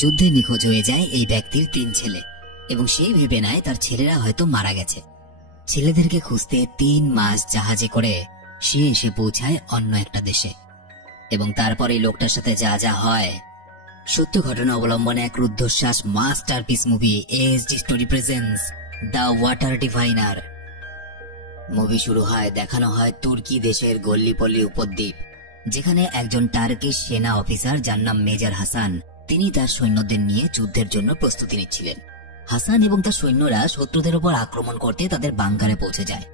যুদ্ধে নিখোঁজ হয়ে যায় এই ব্যক্তির 3 ছেলে এবং সেই ভেবে নেয় তার ছেলেরা হয়তো মারা গেছে। ছেলেদেরকে খুঁজতে 3 মাস জাহাজে করে সে এসে পৌঁছায় অন্য একটা দেশে। এবং তারপরে লোকটার সাথে যা যা হয়, সত্য ঘটনা অবলম্বনে এক রুদ্ধশ্বাস masterpiece movie ASD story presents the water diviner. Movie শুরু হয়, দেখানো হয় তুর্কি দেশের গল্লিপল্লি উপদ্বীপ, যেখানে একজন টার্কিশ সেনা অফিসার যার নাম মেজর হাসান, তিনি তার সৈন্যদের নিয়ে যুদ্ধের জন্য প্রস্তুতি নিচ্ছিলেন। হাসান এবং তার সৈন্যরা শত্রুদের উপর আক্রমণ করতে তাদের বাংকারে পৌঁছে যায়,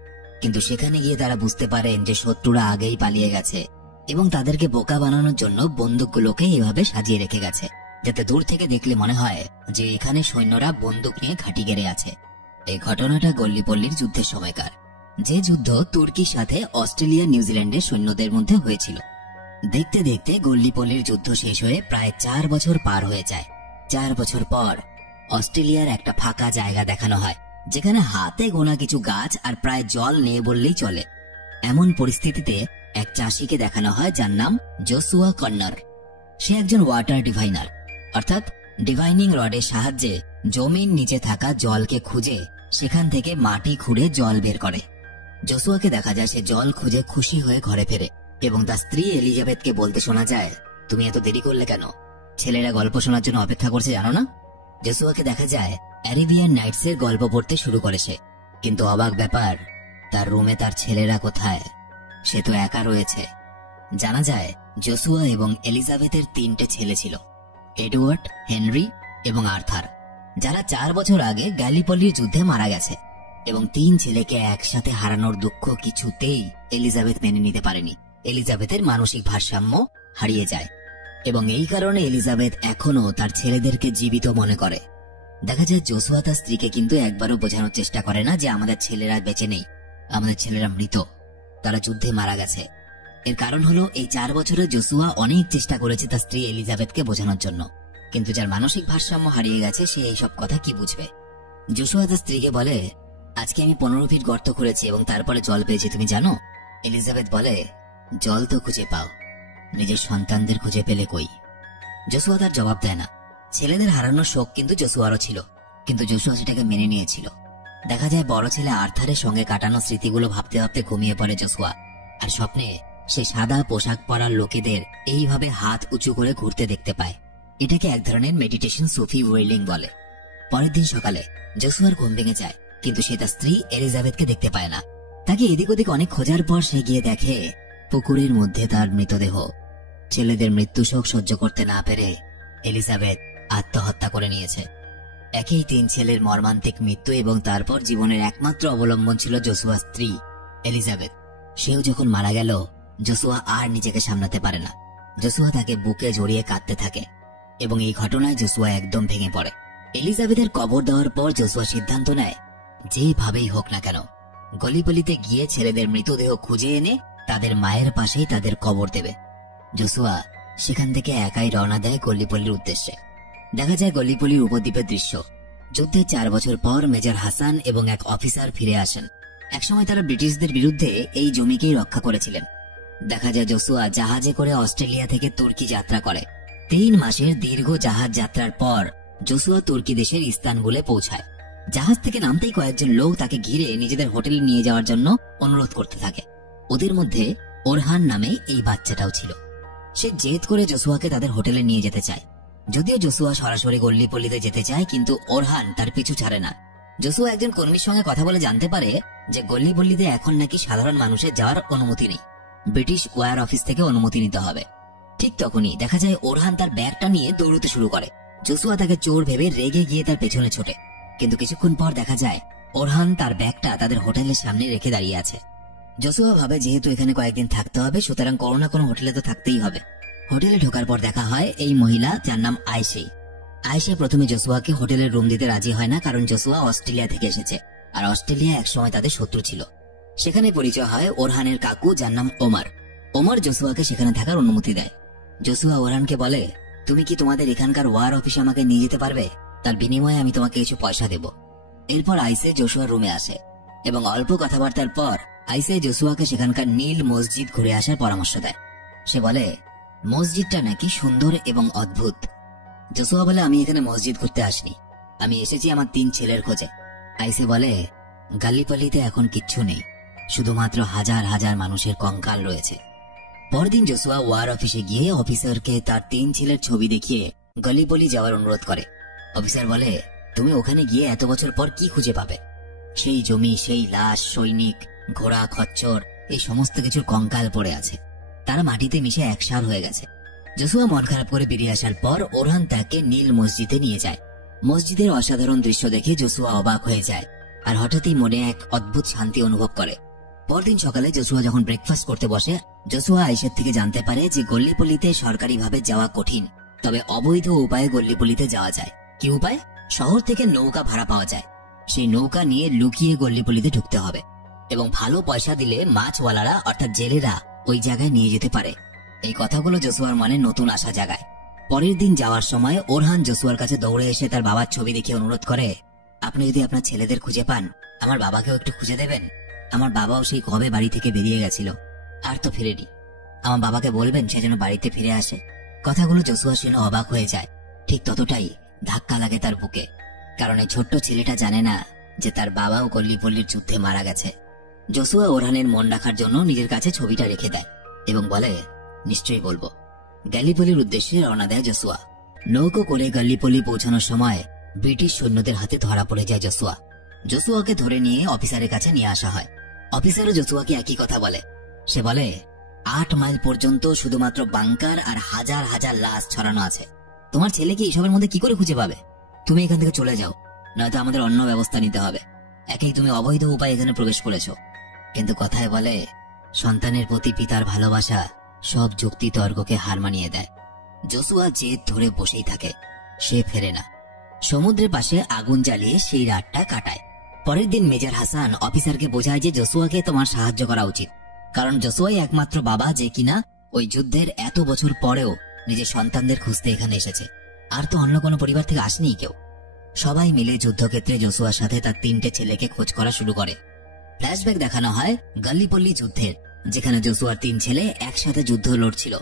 কিন্তু সেখানে গিয়ে তারা বুঝতে পারেন যে শত্রুরা আগেই পালিয়ে গেছে এবং তাদেরকে বোকা বানানোর জন্য বন্দুকগুলোকে এভাবে সাজিয়ে রেখে গেছে, যাতে দূর থেকে দেখলে মনে হয় যে এখানে সৈন্যরা বন্দুক নিয়ে ঘাঁটি গেড়ে আছে। এই ঘটনাটা গল্লিপল্লির যুদ্ধের সময়কার, যে যুদ্ধ তুর্কির সাথে অস্ট্রেলিয়া নিউজিল্যান্ডের সৈন্যদের মধ্যে হয়েছিল। দেখতে দেখতে গল্লিপল্লির যুদ্ধ শেষ হয়ে প্রায় 4 বছর পার হয়ে যায়। 4 বছর পর অস্ট্রেলিয়ার একটা ফাঁকা জায়গা দেখানো হয়, যেখানে হাতে গোনা কিছু গাছ আর প্রায় জল নেই বললেই চলে। এমন পরিস্থিতিতে এক চাষিকে দেখানো হয় যার নাম জোসুয়া কন্নর। সে একজন ওয়াটার ডিভাইনার, অর্থাৎ ডিভাইনিং রডের সাহায্যে জমির নিচে থাকা জলকে খুঁজে সেখান থেকে মাটি খুঁড়ে জল বের করে। জোসুয়াকে দেখা যায় সে জল খুঁজে খুশি হয়ে ঘরে ফেরে এবং তার স্ত্রী এলিজাবেথকে বলতে শোনা যায়, তুমি এত দেরি করলে কেন? ছেলেরা গল্প শোনার জন্য অপেক্ষা করছে, জানো না? জোসুয়াকে দেখা যায় অ্যারেবিয়ান নাইটস এর গল্প পড়তে শুরু করে সে, কিন্তু অবাক ব্যাপার, তার রুমে তার ছেলেরা কোথায়? সে তো একা রয়েছে। জানা যায় জোসুয়া এবং এলিজাবেথের 3টে ছেলে ছিল, এডওয়ার্ড, হেনরি এবং আর্থার, যারা 4 বছর আগে গ্যালিপলির যুদ্ধে মারা গেছে। এবং 3 ছেলেকে একসাথে হারানোর দুঃখ কিছুতেই এলিজাবেথ মেনে নিতে পারেনি। এলিজাবেথের মানসিক ভারসাম্য হারিয়ে যায় এবং এই কারণে এলিজাবেথ এখনো তার ছেলেদেরকে জীবিত মনে করে। দেখা যায় জোসুয়া তার স্ত্রীকে কিন্তু একবারও বোঝানোর চেষ্টা করে না যে আমাদের ছেলেরা বেঁচে নেই, আমাদের ছেলেরা মৃত, তারা যুদ্ধে মারা গেছে। এর কারণ হলো এই 4 বছরে জোসুয়া অনেক চেষ্টা করেছে তার স্ত্রী এলিজাবেথকে বোঝানোর জন্য, কিন্তু যার মানসিক ভারসাম্য হারিয়ে গেছে সে এইসব কথা কি বুঝবে। জোসুয়া তার স্ত্রীকে বলে, আজকে আমি 15 ফিট গর্ত খুঁড়েছি এবং তারপরে জল পেয়েছি, তুমি জানো? এলিজাবেথ বলে, জল তো খুঁজে পাও, নিজের সন্তানদের খুঁজে পেলে কই? জোসুয়া তার জবাব দেয় না। ছেলেদের হারানোর শোক কিন্তু জোসুয়ারও ছিল, কিন্তু জোসুয়া সেটাকে মেনে নিয়েছিল। দেখা যায় বড় ছেলে আর্থারের সঙ্গে কাটানো স্মৃতিগুলো ভাবতে ভাবতে ঘুমিয়ে পড়ে জোসুয়া, আর স্বপ্নে সে সাদা পোশাক পরা লোকেদের এইভাবে হাত উঁচু করে ঘুরতে দেখতে পায়। এটাকে এক ধরনের মেডিটেশন সুফি ওয়েলিং বলে। পরের দিন সকালে জোসুয়ার ঘুম ভেঙে যায়, কিন্তু সে তার স্ত্রী এলিজাবেথকে দেখতে পায় না। তাকে এদিক ওদিক অনেক খোঁজার পর সে গিয়ে দেখে পুকুরের মধ্যে তার মৃতদেহ। ছেলেদের মৃত্যু শোক সহ্য করতে না পেরে এলিজাবেথ আত্মহত্যা করে নিয়েছে। একই 3 ছেলের মর্মান্তিক মৃত্যু এবং তারপর জীবনের একমাত্র অবলম্বন ছিল জোসুয়ার স্ত্রী এলিজাবেথ। সেও যখন মারা গেল, জোসুয়া আর নিজেকে সামলাতে পারে না। জোসুয়া তাকে বুকে জড়িয়ে কাঁদতে থাকে এবং এই ঘটনায় জোসুয়া একদম ভেঙে পড়ে। এলিজাবেথের কবর দেওয়ার পর জোসুয়া সিদ্ধান্ত নেয়, যেভাবেই হোক না কেন গলিপলিতে গিয়ে ছেলেদের মৃতদেহ খুঁজে এনে তাদের মায়ের পাশেই তাদের কবর দেবে। জোসুয়া সেখান থেকে একাই রওনা দেয় গল্লিপল্লির উদ্দেশ্যে। দেখা যায় গল্লিপল্লির উপদ্বীপের দৃশ্য। যুদ্ধের 4 বছর পর মেজর হাসান এবং এক অফিসার ফিরে আসেন। একসময় তারা ব্রিটিশদের বিরুদ্ধে এই জমিকেই রক্ষা করেছিলেন। দেখা যায় জোসুয়া জাহাজে করে অস্ট্রেলিয়া থেকে তুর্কি যাত্রা করে। 3 মাসের দীর্ঘ জাহাজ যাত্রার পর জোসুয়া তুর্কি দেশের ইস্তানবুলে পৌঁছায়। জাহাজ থেকে নামতেই কয়েকজন লোক তাকে ঘিরে নিজেদের হোটেলে নিয়ে যাওয়ার জন্য অনুরোধ করতে থাকে। ওদের মধ্যে ওরহান নামে এই বাচ্চাটাও ছিল। সে জেদ করে জোসুয়াকে তাদের হোটেলে নিয়ে যেতে চায়। যদিও জোসুয়া সরাসরি গল্লিপল্লিতে যেতে চায়, কিন্তু ওরহান তার পিছু ছাড়ে না। জোসুয়া একজন কর্মীর সঙ্গে কথা বলে জানতে পারে যে গল্লিপল্লিতে এখন নাকি সাধারণ মানুষের যাওয়ার অনুমতি নেই, ব্রিটিশ ওয়ার অফিস থেকে অনুমতি নিতে হবে। ঠিক তখনই দেখা যায় ওরহান তার ব্যাগটা নিয়ে দৌড়তে শুরু করে। জোসুয়া তাকে চোর ভেবে রেগে গিয়ে তার পেছনে ছোটে, কিন্তু কিছুক্ষণ পর দেখা যায় ওরহান তার ব্যাগটা তাদের হোটেলের সামনে রেখে দাঁড়িয়ে আছে। জোসুয়া ভাবে যেহেতু এখানে কয়েকদিন থাকতে হবে, সুতরাং কোনো না কোনো হোটেলে তো থাকতেই হবে। হোটেলে ঢোকার পর দেখা হয় এই মহিলা, যার নাম আয়েশে। আয়েশে প্রথমে জোসুয়াকে হোটেলের রুম দিতে রাজি হয় না, কারণ জোসুয়া অস্ট্রেলিয়া থেকে এসেছে আর অস্ট্রেলিয়া একসময় তাদের শত্রু ছিল। সেখানে পরিচয় হয় ওরহানের কাকু, যার নাম ওমর। ওমর জোসুয়াকে সেখানে থাকার অনুমতি দেয়। জোসুয়া ওরহানকে বলে, তুমি কি তোমাদের এখানকার ওয়ার অফিসে আমাকে নিয়ে যেতে পারবে? তার বিনিময়ে আমি তোমাকে কিছু পয়সা দেব। এরপর আইসে জোসুয়ার রুমে আসে এবং অল্প কথাবার্তার পর আইসে জোসুয়াকে সেখানকার নীল মসজিদ ঘুরে আসার পরামর্শ দেয়। সে বলে, মসজিদটা নাকি সুন্দর এবং অদ্ভুত। জোসুয়া বলে, আমি এখানে মসজিদ করতে আসিনি, আমি এসেছি আমার 3 ছেলের খোঁজে। আইসে বলে, গাল্লিপল্লিতে এখন কিচ্ছু নেই, শুধুমাত্র হাজার হাজার মানুষের কঙ্কাল রয়েছে। পরদিন জোসুয়া ওয়ার অফিসে গিয়ে অফিসারকে তার 3 ছেলের ছবি দেখিয়ে গলিপলি যাওয়ার অনুরোধ করে। অফিসার বলে, তুমি ওখানে গিয়ে এত বছর পর কি খুঁজে পাবে? সেই জমি, সেই লাশ, সৈনিক, ঘোড়া, খচ্চর, এই সমস্ত কিছুর কঙ্কাল পড়ে আছে, তারা মাটিতে মিশে একসার হয়ে গেছে। জোসুয়া মন খারাপ করে বেরিয়ে আসার পর ওরহান তাকে নীল মসজিদে নিয়ে যায়। মসজিদের অসাধারণ দৃশ্য দেখে জোসুয়া অবাক হয়ে যায় আর হঠাৎই মনে এক অদ্ভুত শান্তি অনুভব করে। পরদিন সকালে জোসুয়া যখন ব্রেকফাস্ট করতে বসে, জোসুয়া আয়েশার থেকে জানতে পারে যে গল্লিপল্লিতে সরকারিভাবে যাওয়া কঠিন, তবে অবৈধ উপায়ে গল্লিপল্লিতে যাওয়া যায়। কি উপায়? শহর থেকে নৌকা ভাড়া পাওয়া যায়, সেই নৌকা নিয়ে লুকিয়ে গল্লিপল্লিতে ঢুকতে হবে এবং ভালো পয়সা দিলে মাছওয়ালারা অর্থাৎ জেলেরা ওই জায়গায় নিয়ে যেতে পারে। এই কথাগুলো জোসুয়ার মনে নতুন আশা জাগায়। পরের দিন যাওয়ার সময় ওরহান জোসুয়ার কাছে দৌড়ে এসে তার বাবার ছবি দেখে অনুরোধ করে, আপনি যদি আপনার ছেলেদের খুঁজে পান, আমার বাবাকেও একটু খুঁজে দেবেন। আমার বাবাও সেই কবে বাড়ি থেকে বেরিয়ে গেছিল, আর তো ফিরেনি। আমার বাবাকে বলবেন সে যেন বাড়িতে ফিরে আসে। কথাগুলো জোসুয়া শুনে অবাক হয়ে যায়। ঠিক ততটাই ধাক্কা লাগে তার বুকে, কারণ এই ছোট্ট ছেলেটা জানে না যে তার বাবাও গল্লিপল্লির যুদ্ধে মারা গেছে। জোসুয়া ওরহানের মন রাখার জন্য নিজের কাছে ছবিটা রেখে দেয় এবং বলে, নিশ্চয়ই বলবো। গ্যালিপলির উদ্দেশ্যে রওনা দেয় জোসুয়া। নৌকো করে গল্লিপলি পৌঁছানোর সময় ব্রিটিশ সৈন্যদের হাতে ধরা পড়ে যায় জোসুয়া। জোসুয়াকে ধরে নিয়ে অফিসারের কাছে নিয়ে আসা হয়। অফিসারও জোসুয়াকে একই কথা বলে। সে বলে, 8 মাইল পর্যন্ত শুধুমাত্র বাংকার আর হাজার হাজার লাশ ছড়ানো আছে, তোমার ছেলেকে এইসবের মধ্যে কি করে খুঁজে পাবে? তুমি এখান থেকে চলে যাও, নয়তো আমাদের অন্য ব্যবস্থা নিতে হবে। একেই তুমি অবৈধ উপায়ে এখানে প্রবেশ করেছো। কিন্তু কথায় বলে, সন্তানের প্রতি পিতার ভালোবাসা সব যুক্তি তর্ককে হার মানিয়ে দেয়। জোসুয়া জেদ ধরে বসেই থাকে, সে ফেরে না। সমুদ্রের পাশে আগুন জ্বালিয়ে সেই রাতটা কাটায়। পরের দিন মেজর হাসান অফিসারকে বোঝায় যে জোসুয়াকে তোমার সাহায্য করা উচিত, কারণ জোসুয়াই একমাত্র বাবা যে কিনা ওই যুদ্ধের এত বছর পরেও নিজের সন্তানদের খুঁজতে এখানে এসেছে। আর তো অন্য কোনো পরিবার থেকে আসেনি কেউ। সবাই মিলে যুদ্ধক্ষেত্রে জোসুয়ার সাথে তার 3টে ছেলেকে খোঁজ করা শুরু করে। ফ্ল্যাশব্যাক দেখানো হয় গল্লিপল্লি যুদ্ধের, যেখানে জোসুয়ার 3 ছেলে একসাথে যুদ্ধ লড়ছিল।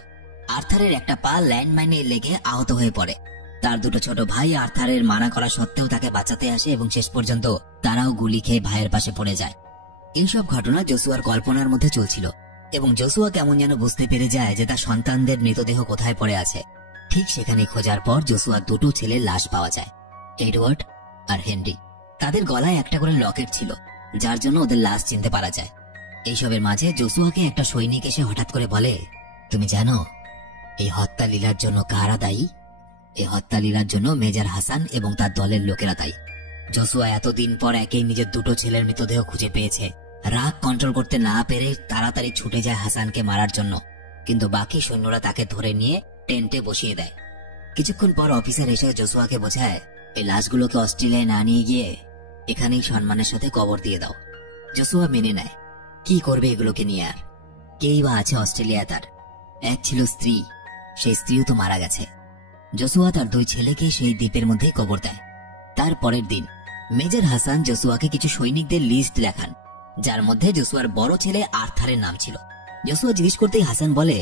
আর্থারের একটা পা ল্যান্ডমাইনে লেগে আহত হয়ে পড়ে। তার 2 ছোট ভাই আর্থারের মানা করা সত্ত্বেও তাকে বাঁচাতে আসে এবং শেষ পর্যন্ত তারাও গুলি খেয়ে ভাইয়ের পাশে পড়ে যায়। এইসব ঘটনা জোসুয়ার কল্পনার মধ্যে চলছিল এবং জোসুয়া কেমন যেন বুঝতে পেরে যায় যে তার সন্তানদের মৃতদেহ কোথায় পড়ে আছে। ঠিক সেখানে খোঁজার পর জোসুয়ার 2টো ছেলের লাশ পাওয়া যায়, এডওয়ার্ড আর হেনরি। তাদের গলায় একটা করে লকেট ছিল, যার জন্য ওদের লাশ চিনতে পারা যায়। এইসবের মাঝে জোসুয়াকে একটা সৈনিক এসে হঠাৎ করে বলে, তুমি জানো এই হত্যা লীলার জন্য কারা দায়ী? এই হত্যা লীলার জন্য মেজর হাসান এবং তার দলের লোকেরা দায়ী। জোসুয়া এতদিন পর একেই নিজের 2টো ছেলের মৃতদেহ খুঁজে পেয়েছে। রাগ কন্ট্রোল করতে না পেরে তাড়াতাড়ি ছুটে যায় হাসানকে মারার জন্য, কিন্তু বাকি সৈন্যরা তাকে ধরে নিয়ে টেন্টে বসিয়ে দেয়। কিছুক্ষণ পর অফিসার এসে জোসুয়াকে বোঝায়, এই লাশগুলোকে অস্ট্রেলিয়ায় না নিয়ে গিয়ে এখানেই সম্মানের সাথে কবর দিয়ে দাও। জোসুয়া মেনে নেয়। কি করবে এগুলোকে নিয়ে? আর কেই বা আছে অস্ট্রেলিয়া? তার এক ছিল স্ত্রী, সেই স্ত্রীও তো মারা গেছে। জোসুয়া তার 2 ছেলেকে সেই দ্বীপের মধ্যেই কবর দেয়। তার পরের দিন মেজর হাসান জোসুয়াকে কিছু সৈনিকদের লিস্ট দেখান, যার মধ্যে জোসুয়ার বড় ছেলে আর্থারের নাম ছিল। জোসুয়া জিজ্ঞেস করতেই হাসান বলে,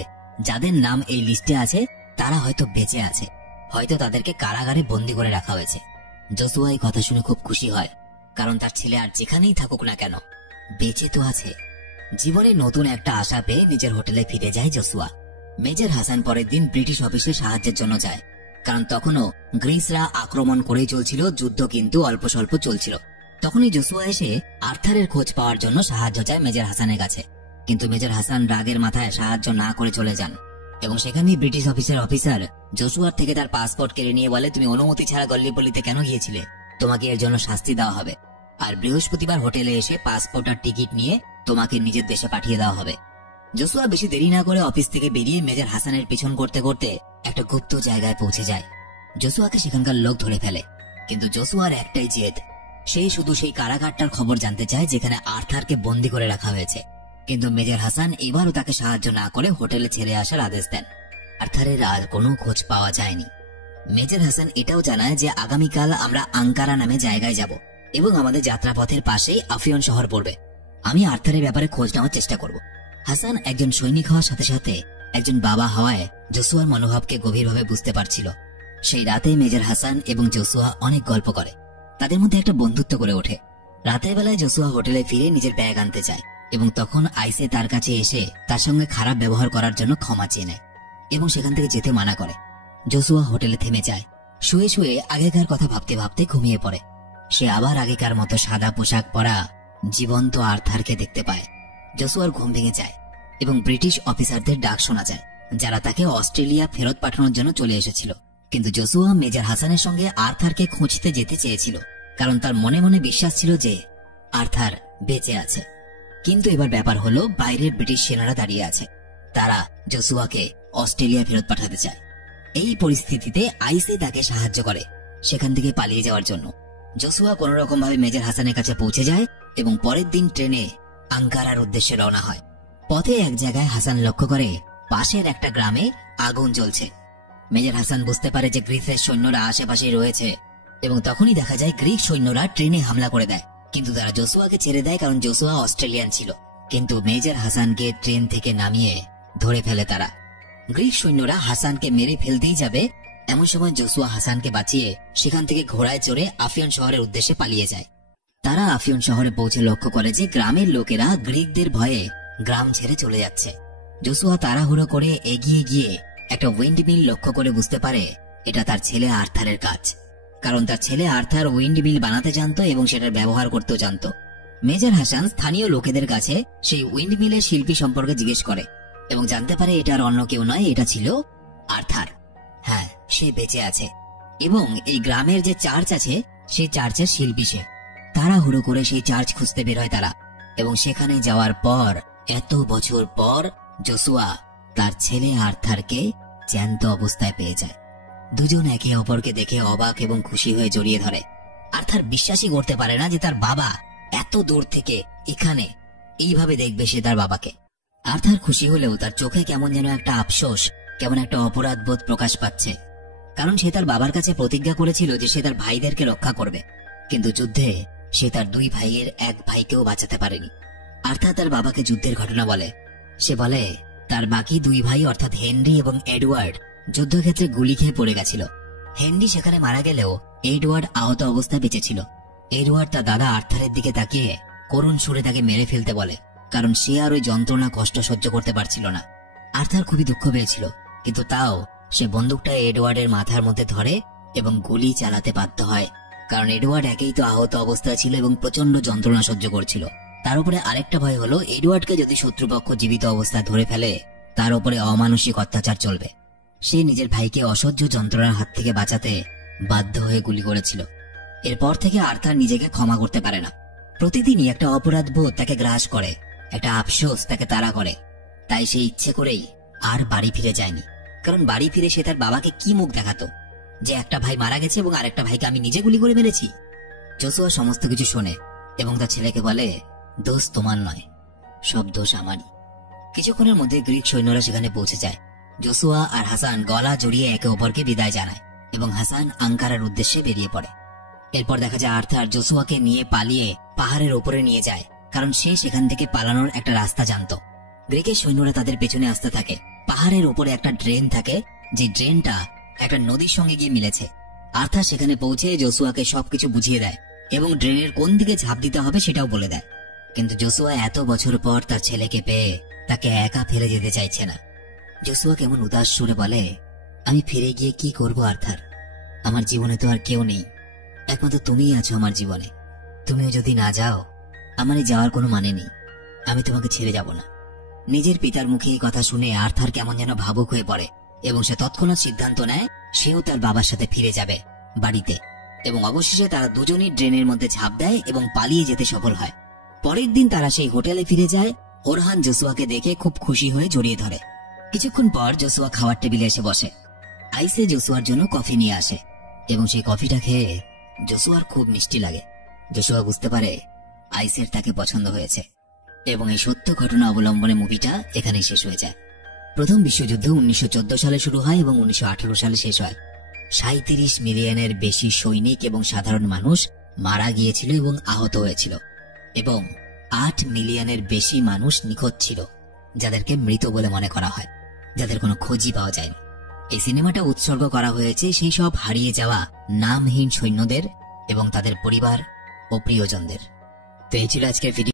যাদের নাম এই লিস্টে আছে তারা হয়তো বেঁচে আছে, হয়তো তাদেরকে কারাগারে বন্দী করে রাখা হয়েছে। জোসুয়া এই কথা শুনে খুব খুশি হয়, কারণ তার ছেলে আর যেখানেই থাকুক না কেন বেঁচে তো আছে। জীবনে নতুন একটা আশা পেয়ে নিজের হোটেলে ফিরে যায় জোসুয়া। মেজর হাসান পরের দিন ব্রিটিশ অফিসে সাহায্যের জন্য যায়, কারণ তখনও গ্রিসরা আক্রমণ করেই চলছিল, যুদ্ধ কিন্তু অল্প স্বল্প চলছিল। তখনই জোসুয়া এসে আর্থারের খোঁজ পাওয়ার জন্য সাহায্য চায় মেজর হাসানের কাছে, কিন্তু মেজর হাসান রাগের মাথায় সাহায্য না করে চলে যান এবং সেখানেই ব্রিটিশ অফিসার জোসুয়ার থেকে তার পাসপোর্ট কেড়ে নিয়ে বলে, তুমি অনুমতি ছাড়া গল্লিপল্লিতে কেন গিয়েছিলে? তোমাকে এর জন্য শাস্তি দেওয়া হবে, আর বৃহস্পতিবার হোটেলে এসে পাসপোর্ট আর টিকিট নিয়ে তোমাকে নিজের দেশে পাঠিয়ে দেওয়া হবে। জোসুয়া বেশি দেরি না করে অফিস থেকে বেরিয়ে মেজর হাসানের পিছন করতে করতে একটা গুপ্ত জায়গায় পৌঁছে যায়। জোসুয়াকে সেখানকার লোক ধরে ফেলে, কিন্তু জোসুয়ার একটাই জেদ, সে শুধু সেই কারাগারটার খবর জানতে চায় যেখানে আর্থারকে বন্দী করে রাখা হয়েছে। কিন্তু মেজর হাসান এবারও তাকে সাহায্য না করে হোটেলে ছেড়ে আসার আদেশ দেন। আর্থারের আর কোনো খোঁজ পাওয়া যায়নি। মেজর হাসান এটাও জানায় যে আগামীকাল আমরা আঙ্কারা নামে জায়গায় যাব এবং আমাদের যাত্রাপথের পাশেই আফিয়ন শহর পড়বে। আমি আর্থারের ব্যাপারে খোঁজ নেওয়ার চেষ্টা করব। হাসান একজন সৈনিক হওয়ার সাথে সাথে একজন বাবা হওয়ায় জোসুয়ার মনোভাবকে গভীরভাবে বুঝতে পারছিল। সেই রাতে মেজর হাসান এবং জোসুয়া অনেক গল্প করে, তাদের মধ্যে একটা বন্ধুত্ব গড়ে ওঠে। রাতের বেলায় জোসুয়া হোটেলে ফিরে নিজের ব্যাগ আনতে চায় এবং তখন আইসে তার কাছে এসে তার সঙ্গে খারাপ ব্যবহার করার জন্য ক্ষমা চেয়ে নেয় এবং সেখান থেকে যেতে মানা করে। জোসুয়া হোটেলে থেমে যায়, শুয়ে শুয়ে আগেকার কথা ভাবতে ভাবতে ঘুমিয়ে পড়ে। সে আবার আগেকার মতো সাদা পোশাক পরা জীবন্ত আর্থারকে দেখতে পায়। জোসুয়ার ঘুম ভেঙে যায় এবং ব্রিটিশ অফিসারদের ডাক শোনা যায়, যারা তাকে অস্ট্রেলিয়া ফেরত পাঠানোর জন্য চলে এসেছিল। কিন্তু জোসুয়া মেজর হাসানের সঙ্গে আর্থারকে খুঁজতে যেতে চেয়েছিল, কারণ তার মনে মনে বিশ্বাস ছিল যে আর্থার বেঁচে আছে। কিন্তু এবার ব্যাপার হলো, বাইরের ব্রিটিশ সেনারা দাঁড়িয়ে আছে, তারা জোসুয়াকে অস্ট্রেলিয়া ফেরত পাঠাতে চায়। এই পরিস্থিতিতে আইসে তাকে সাহায্য করে সেখান থেকে পালিয়ে যাওয়ার জন্য। জোসুয়া কোন রকম ভাবে মেজর হাসানের কাছে পৌঁছে যায় এবং পরের দিন ট্রেনে আঙ্কারার উদ্দেশ্যে রওনা হয়। পথে এক জায়গায় হাসান লক্ষ্য করে পাশের একটা গ্রামে আগুন জ্বলছে। মেজর হাসান বুঝতে পারে যে গ্রিসের সৈন্যরা আশেপাশে রয়েছে এবং তখনই দেখা যায় গ্রিক সৈন্যরা ট্রেনে হামলা করে দেয়, কিন্তু তারা জোসুয়াকে ছেড়ে দেয় কারণ জোসুয়া অস্ট্রেলিয়ান ছিল। কিন্তু মেজর হাসানকে ট্রেন থেকে নামিয়ে ধরে ফেলে তারা। গ্রিক সৈন্যরা হাসানকে মেরে ফেলতেই যাবে, এমন সময় জোসুয়া হাসানকে বাঁচিয়ে সেখান থেকে ঘোড়ায় চড়ে আফিয়ন শহরের উদ্দেশ্যে পালিয়ে যায়। তারা আফিয়ন শহরে পৌঁছে লক্ষ্য করে যে গ্রামের লোকেরা গ্রিকদের ভয়ে গ্রাম ছেড়ে চলে যাচ্ছে। জোসুয়া তাড়াহুড়ো করে এগিয়ে গিয়ে একটা উইন্ড মিল লক্ষ্য করে বুঝতে পারে এটা তার ছেলে আর্থারের কাজ, কারণ তার ছেলে আর্থার উইন্ড মিল বানাতে জানতো এবং সেটার ব্যবহার করতেও জানতো। মেজর হাসান স্থানীয় লোকেদের কাছে সেই উইন্ড মিলের শিল্পী সম্পর্কে জিজ্ঞেস করে এবং জানতে পারে এটার অন্য কেউ নয়, এটা ছিল আর্থার। হ্যাঁ, সে বেঁচে আছে এবং এই গ্রামের যে চার্চ আছে সেই চার্চের শিল্পী সে। তাড়াহুড়ো করে সেই চার্চ খুঁজতে বের হয় তারা এবং সেখানে যাওয়ার পর এত বছর পর জোসুয়া তার ছেলে আর্থারকে জ্যান্ত অবস্থায় পেয়ে যায়। দুজন একে অপরকে দেখে অবাক এবং খুশি হয়ে জড়িয়ে ধরে। আর্থার বিশ্বাসই করতে পারে না যে তার বাবা এত দূর থেকে এখানে এইভাবে দেখবে সে তার বাবাকে। আর্থার খুশি হলেও তার চোখে কেমন যেন একটা আফসোস, কেমন একটা অপরাধ বোধ প্রকাশ পাচ্ছে, কারণ সে তার বাবার কাছে প্রতিজ্ঞা করেছিল যে সে তার ভাইদেরকে রক্ষা করবে, কিন্তু যুদ্ধে সে তার দুই ভাইয়ের এক ভাইকেও বাঁচাতে পারেনি। আর্থার তার বাবাকে যুদ্ধের ঘটনা বলে। সে বলে তার বাকি দুই ভাই অর্থাৎ হেনরি এবং এডওয়ার্ড যুদ্ধক্ষেত্রে গুলি খেয়ে পড়ে গেছিল। হেনরি সেখানে মারা গেলেও এডওয়ার্ড আহত অবস্থায় বেঁচেছিল। এডওয়ার্ড তার দাদা আর্থারের দিকে তাকিয়ে করুণ সুরে তাকে মেরে ফেলতে বলে, কারণ সে আর ওই যন্ত্রণা কষ্ট সহ্য করতে পারছিল না। আর্থার খুবই দুঃখ পেয়েছিল, কিন্তু তাও সে বন্দুকটা এডওয়ার্ডের মাথার মধ্যে ধরে এবং গুলি চালাতে বাধ্য হয়, কারণ এডওয়ার্ড একেই তো আহত অবস্থায় ছিল এবং প্রচন্ড যন্ত্রণা সহ্য করছিল। তার উপরে আরেকটা ভয় হলো এডওয়ার্ডকে যদি শত্রুপক্ষ জীবিত অবস্থায় ধরে ফেলে তার উপরে অমানসিক অত্যাচার চলবে। সে নিজের ভাইকে অসহ্য যন্ত্রণার হাত থেকে বাঁচাতে বাধ্য হয়ে গুলি করেছিল। এরপর থেকে আর্থার নিজেকে ক্ষমা করতে পারে না। প্রতিদিনই একটা অপরাধ বোধ তাকে গ্রাস করে, একটা আফসোস তাকে তাড়া করে। তাই সে ইচ্ছে করেই আর বাড়ি ফিরে যায়নি, কারণ বাড়ি ফিরে সে তার বাবাকে কি মুখ দেখাতো যে একটা ভাই মারা গেছে এবং আরেকটা ভাইকে আমি নিজে গুলি করে মেরেছি। জোসুয়া সমস্ত কিছু শোনে এবং তার ছেলেকে বলে, দোষ তোমার নয়, সব দোষ আমারই। কিছুক্ষণের মধ্যে গ্রিক সৈন্যরা সেখানে পৌঁছে যায়। জোসুয়া আর হাসান গলা জড়িয়ে একে অপরকে বিদায় জানায় এবং হাসান আঙ্কারার উদ্দেশ্যে বেরিয়ে পড়ে। এরপর দেখা যায় আর্থার জোসুয়াকে নিয়ে পালিয়ে পাহাড়ের উপরে নিয়ে যায়, কারণ সে সেখান থেকে পালানোর একটা রাস্তা জানতো। গ্রিকের সৈন্যরা তাদের পেছনে আসতে থাকে। পাহাড়ের উপরে একটা ড্রেন থাকে, যে ড্রেনটা একটা নদীর সঙ্গে গিয়ে মিলেছে। আর্থার সেখানে পৌঁছে জোসুয়াকে সবকিছু বুঝিয়ে দেয় এবং ড্রেনের কোন দিকে ঝাঁপ দিতে হবে সেটাও বলে দেয়। কিন্তু জোসুয়া এত বছর পর তার ছেলেকে পেয়ে তাকে একা ফেলে যেতে চাইছে না। জোসুয়া কেমন উদাস সুরে বলে, আমি ফিরে গিয়ে কি করব আর্থার? আমার জীবনে তো আর কেউ নেই, একমাত্র তুমিই আছো আমার জীবনে। তুমিও যদি না যাও আমার এই যাওয়ার কোনো মানে নেই, আমি তোমাকে ছেড়ে যাব না। নিজের পিতার মুখে এই কথা শুনে আর্থার কেমন যেন ভাবুক হয়ে পড়ে এবং সে তৎক্ষণাৎ সিদ্ধান্ত নেয় সেও তার বাবার সাথে ফিরে যাবে বাড়িতে। এবং অবশেষে তারা দুজনই ড্রেনের মধ্যে ঝাঁপ দেয় এবং পালিয়ে যেতে সফল হয়। পরের দিন তারা সেই হোটেলে ফিরে যায়। ওরহান জোসুয়াকে দেখে খুব খুশি হয়ে জড়িয়ে ধরে। কিছুক্ষণ পর জোসুয়া খাওয়ার টেবিলে এসে বসে। আইসে জোসুয়ার জন্য কফি নিয়ে আসে এবং সেই কফিটা খেয়ে জোসুয়ার খুব মিষ্টি লাগে। জোসুয়া বুঝতে পারে আইসের তাকে পছন্দ হয়েছে এবং এই সত্য ঘটনা অবলম্বনে মুভিটা এখানেই শেষ হয়ে যায়। প্রথম বিশ্বযুদ্ধ 1914 সালে শুরু হয় এবং 1918 সালে শেষ হয়। 37 মিলিয়নের বেশি সৈনিক এবং সাধারণ মানুষ মারা গিয়েছিল এবং আহত হয়েছিল এবং 8 মিলিয়নের বেশি মানুষ নিখোঁজ ছিল, যাদেরকে মৃত বলে মনে করা হয়, যাদের কোনো খোঁজই পাওয়া যায়নি। এই সিনেমাটা উৎসর্গ করা হয়েছে সেই সব হারিয়ে যাওয়া নামহীন সৈন্যদের এবং তাদের পরিবার ও প্রিয়জনদের। তো এই ছিল আজকের ভিডিও।